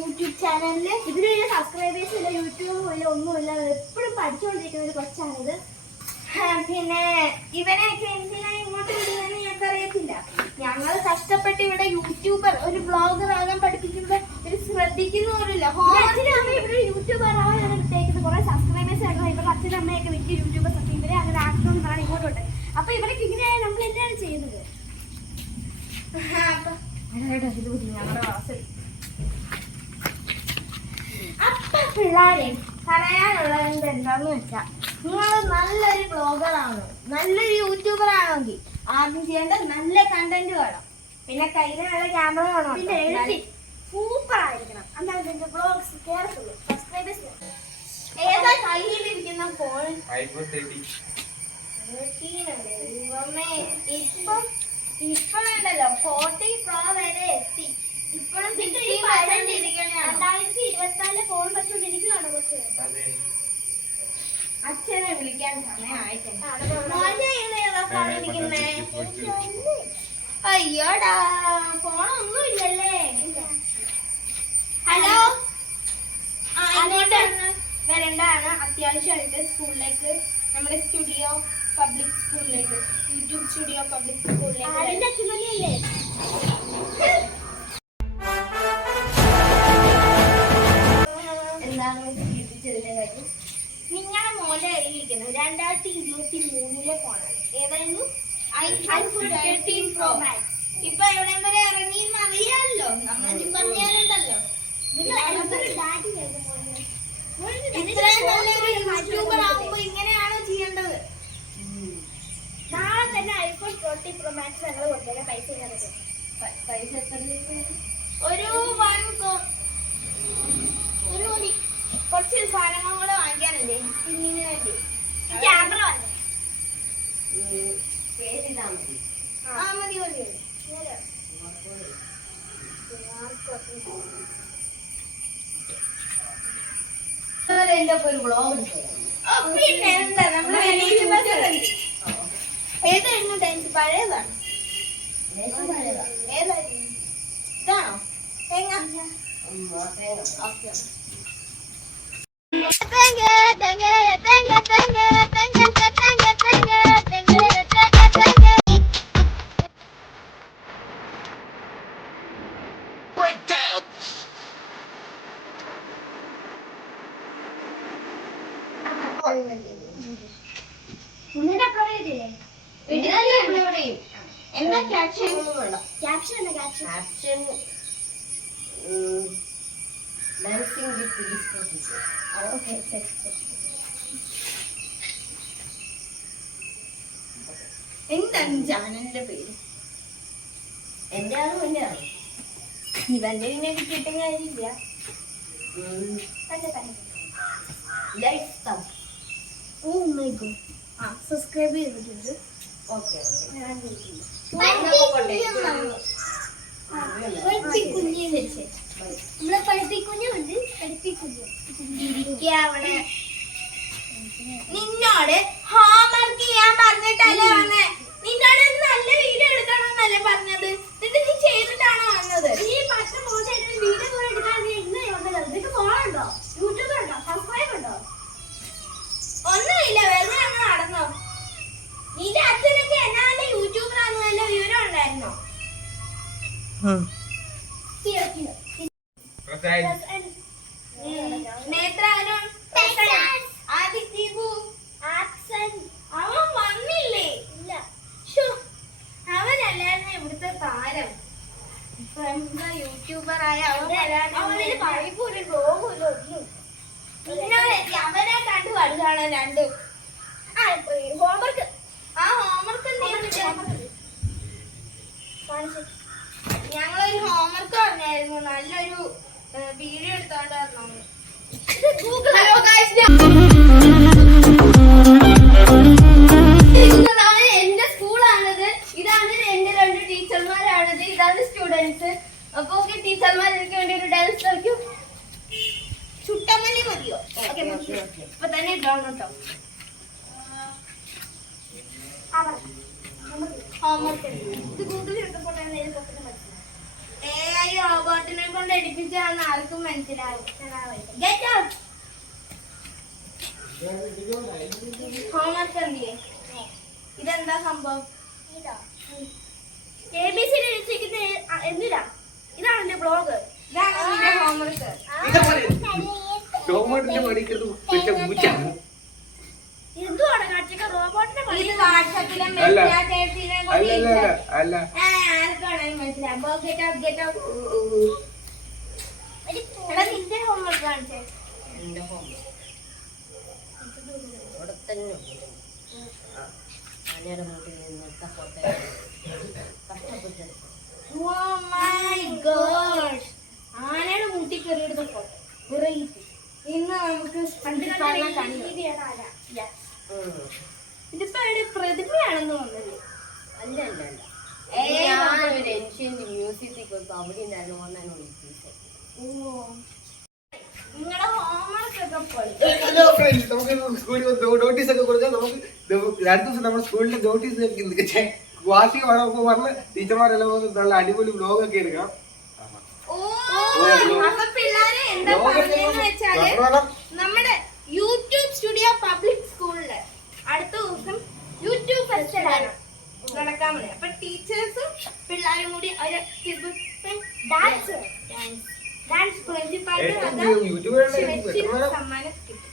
YouTube ചാനലില്. ഇതിന് subscribers ഇല്ല, യൂട്യൂബും ഇല്ല, ഒന്നുമില്ല. എപ്പോഴും പഠിച്ചുകൊണ്ടിരിക്കുന്ന ഒരു കൊച്ചാണിത്. പിന്നെ ഇവനെയൊക്കെ എന്തിനാ ഇങ്ങോട്ട് വിടുകയെന്ന് ഞങ്ങൾക്ക് അറിയത്തില്ല. ഞങ്ങൾ കഷ്ടപ്പെട്ട് ഇവിടെ യൂട്യൂബർ, ഒരു ബ്ലോഗർ ആകാൻ പഠിപ്പിക്കുമ്പോൾ ഇവർ ശ്രദ്ധിക്കുന്ന പോലില്ല. അച്ഛനും ഇവിടെ യൂട്യൂബർ ആവാനാണ് വിട്ടേക്കുന്നത്. കുറെ സബ്സ്ക്രൈബേഴ്സ് ആയിരുന്നു. ഇവരുടെ അച്ഛനും അമ്മയൊക്കെ വലിയ യൂട്യൂബേഴ്സ് ഒക്കെ ഇവരെ അങ്ങനെ ആക്കണമെന്നാണ് ഇങ്ങോട്ടുണ്ട്. അപ്പൊ ഇവരൊക്കെ ഇങ്ങനെയാണ് നമ്മൾ എന്താണ് ചെയ്യുന്നത്? അപ്പൊ പിള്ളേരെ പറയാനുള്ളത് എന്താന്ന് വെച്ചാ, നിങ്ങൾ നല്ലൊരു ബ്ലോഗറാണോ, നല്ലൊരു യൂട്യൂബർ ആണെങ്കിൽ ആദ്യം ചെയ്യേണ്ടത് നല്ല കണ്ടന്റ് വേണം. പിന്നെ കയ്യിൽ നല്ല ക്യാമറ വേണം. പിന്നെ എഴുതി സൂപ്പർ ആയിരിക്കണം. എന്നാലും ബ്ലോഗ്സ് കേറത്തുള്ളൂ, സബ്സ്ക്രൈബേഴ്സ്. ഏതാ കയ്യിലിരിക്കുന്ന ഫോൺ? ഇപ്പൊ വേണ്ടല്ലോ 40 Pro വരെ എത്തി. ഇപ്പോഴും 2024 ഫോൺ വെച്ചോണ്ടിരിക്കുകയാണോ കൊച്ചു? അച്ഛനെ വിളിക്കാൻ സമയമായിട്ടുണ്ട്. അയ്യോടാ, ഫോണൊന്നും ഇല്ലല്ലേ? ഹലോ, അങ്ങോട്ടാണ് വരണ്ടാണ് അത്യാവശ്യമായിട്ട് സ്കൂളിലേക്ക്, നമ്മുടെ സ്റ്റുഡിയോ പബ്ലിക് സ്കൂളിലേക്ക്, യൂട്യൂബ് സ്റ്റുഡിയോ പബ്ലിക് സ്കൂളിലേക്ക്. എന്താണ് ചിന്തിച്ചതിന്റെ കാര്യം? നിങ്ങളുടെ മോലെ കയ്യിരിക്കുന്നത് 2023 ഫോണാണ്. ഏതായിരുന്നു? iPhone 13 Pro Max. ഇപ്പൊ എവിടെ വരെ ഇറങ്ങിയെന്ന് അറിയാമല്ലോ, നമ്മൾ പറഞ്ഞാലുണ്ടല്ലോ. ഇത്രയും നല്ലൊരു യൂട്യൂബർ ആകുമ്പോ ഇങ്ങനെയാണോ ചെയ്യേണ്ടത്? നാളെ തന്നെ iPhone 13 Pro Max ഞങ്ങൾ കൊടുത്തേക്കാം. പൈസ പൈസ എത്ര? ഒരു കുറച്ച് സാധനങ്ങൾ കൂടെ വാങ്ങിക്കാനുണ്ട് കുഞ്ഞിന് വേണ്ടി. ക്യാമറ മതി. ഒരു ബ്ലോഗ് പിന്നെ എന്താ നമ്മള് ഏതായിരുന്നു ഡാൻസ്? പഴയതാണ്. ഏതായിരുന്നു? ഇതാണോ? ഓക്കെ. എന്താ ക്യാപ്ഷൻ? ക്യാപ്ഷൻ ഡാൻസിംഗ് വിത്ത് ഡിസ്കോ ടീച്ചർ. ഓക്കേ, എന്താണ് ചാനലിന്റെ പേര്? എന്റെ ആണോ എന്റെ ആണോ? ഇവന്റെ പിന്നെ കിട്ടിയ കാര്യമില്ല. സബ്സ്ക്രൈബ് ചെയ്തിട്ടുണ്ട്. ഓക്കെ, കുഞ്ഞ് വെച്ച് നമ്മളെ പഠിപ്പിക്കുഞ്ഞുണ്ട്. അവിടെ നിന്നോട് ഹോംവർക്ക് ചെയ്യാൻ പറഞ്ഞിട്ടല്ലേ വന്നേ? നിന്നോട് നല്ല വീഡിയോ എടുക്കണമെന്നല്ലേ പറഞ്ഞത്? എന്നിട്ട് നീ ചെയ്തിട്ടാണോ വന്നത്? നീ പച്ച മോശമായിട്ട് വീഡിയോ പോയി എടുക്കാൻ നീ എങ്ങനെ വന്നത്? നിനക്ക് ഫോണുണ്ടോ, യൂട്യൂബ് ഉണ്ടോ, സബ്സ്ക്രൈബ് ഉണ്ടോ? ഒന്നുമില്ല, വെറുതെ അങ്ങ് നടന്നോ? നിന്റെ അച്ഛനൊക്കെ എന്നാലും യൂട്യൂബറാന്ന് വല്ല വിവരം ഉണ്ടായിരുന്നോ? അവൻ വന്നില്ലേ? അവനല്ലായിരുന്നു ഇവിടുത്തെ താരം. ഇപ്പൊ എന്താ യൂട്യൂബർ ആയ അവനെ പഠിപ്പൂല, ബ്ലോഗുമില്ല, ഒന്നും. അവനെ കണ്ടു അടുത്താണ് രണ്ടും. ഹോംവർക്ക് ഞങ്ങളൊരു ഹോംവർക്ക് പറഞ്ഞായിരുന്നു. നല്ലൊരു വീഡിയോ എടുത്തോണ്ട് വന്നു. എന്റെ സ്കൂളാണത്. ഇതാണ് എന്റെ 2 ടീച്ചർമാരാണത്. ഇതാണ് സ്റ്റുഡൻസ്. അപ്പൊ ടീച്ചർമാർ എനിക്ക് വേണ്ടി ഒരു ഡാൻസ് കളിക്കും. ചുട്ടമല്ലി മതിയോ? ഇപ്പൊ തന്നെ ഇട്ടോളൂ കേട്ടോ. ഹോംവർക്ക് ഇത് ഗൂഗിളിൽ എടുത്തപ്പോൾ റോബോട്ടിനെ കൊണ്ട് എടുപ്പിച്ചു. മെസ്സേജാണെന്ന് ആർക്കും മനസ്സിലാവും. Get out. ഹോംവർക്ക് എന്തിയെ? ഇതെന്താ സംഭവം? ABC എന്തിനാ? ഇതാണ് എന്റെ ബ്ലോഗ്. ഇതാണ് നിന്റെ ഹോംവർക്ക്. എന്തുവാണ് കാഴ്ചക്ക് റോബോട്ടിനെ ഇത് വാട്സാപ്പിലെ ആർക്കാണ് മനസ്സിലാവും. Get out. എടാ നിന്റെ ഹോംവർക്ക് കാണിച്ചേ. ആനയുടെ മുട്ടി കയറിയെടുത്ത ഫോട്ടോ ഇന്ന് നമുക്ക് ഇതിപ്പോ ഒരു പ്രതിഭയാണെന്ന് തോന്നുന്നത്. നിങ്ങളുടെ ഹോംവർക്ക് ഒക്കെ പോയി. ഹലോ ഫ്രണ്ട്സ്, നമുക്ക് സ്കൂളിൽ നോട്ടീസ് ഒക്കെ കൊടുക്കാം. നമുക്ക് രണ്ടു ദിവസം നമ്മുടെ സ്കൂളിലെ നോട്ടീസ് വാർഷിക വളർപ്പ് പറഞ്ഞ് ടീച്ചർമാരെല്ലാം നല്ല അടിപൊളി വ്ലോഗ് ഒക്കെ എടുക്കാം. അപ്പൊ പിള്ളേരെ എന്താ പറഞ്ഞെന്ന് വെച്ചാല് നമ്മുടെ യൂട്യൂബ് സ്റ്റുഡിയോ പബ്ലിക് സ്കൂളില് അടുത്ത ദിവസം യൂട്യൂബ് ഫെസ്റ്റിവലാണ് നടക്കാൻ പോകുന്നത്. അപ്പൊ ടീച്ചേഴ്സും പിള്ളേരും കൂടി ഡാൻസ് പ്രിൻസിപ്പാളിന് സമ്മാനം കിട്ടും.